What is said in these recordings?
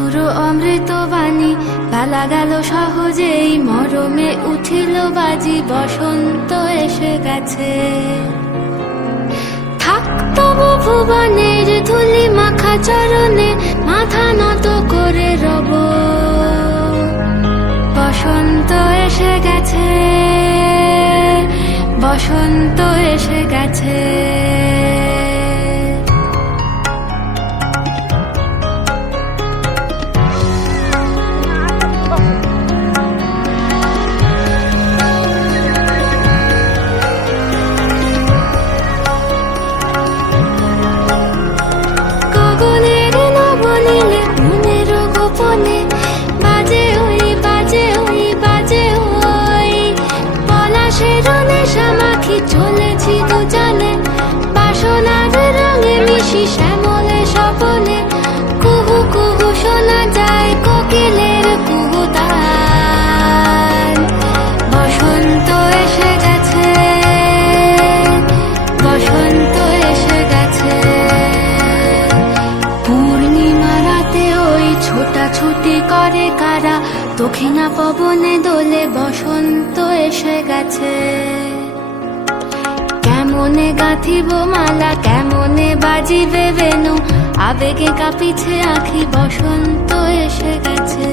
মধুর অমৃত বাণী পালা গেল সহজেই, মরমে উঠিল বাজি, বসন্ত এসে গেছে। থাক তবু ভুবনের ধুলি মাখা চরণে, মাথা নত করে রব। বসন্ত এসে গেছে, বসন্ত এসে গেছে। গগনের নবনীলে মনের গোপনে বাজে ওই বাজে ওই বাজে ওই, পলাশের নেশা মাখি চলেছি দুজনে, বাসনার রঙে মিশি শ্যামলে স্বপনে। কুহু কুহু শোনা যায় কোকিলের কুহুতান। বসন্ত এসে গেছে, বসন্ত এসে গেছে। পূর্ণিমা রাতে ওই ছোটাছুটি করে কারা, দক্ষিণা পবনে দোলে, বসন্ত এসে গেছে। কেমনে গাঁথিব মালা, কেমনে বাজিবে বেনু, আবেগে কাঁপিছে আখি, বসন্ত এসে গেছে।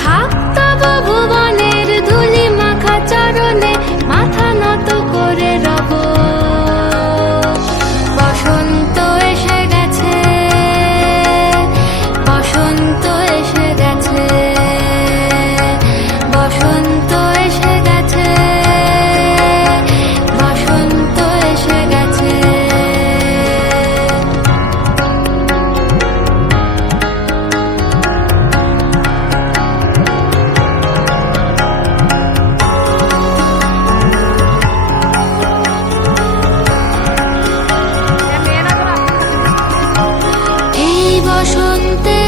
থাক তবু ভুবনের ধুলি মাখা চরণে, মাথা নত করে রব। বসন্ত এসে গেছে, বসন্ত এসে গেছে, বসন্ত এসে গেছে, বসন্ত এসে গেছে। এই বসন্তে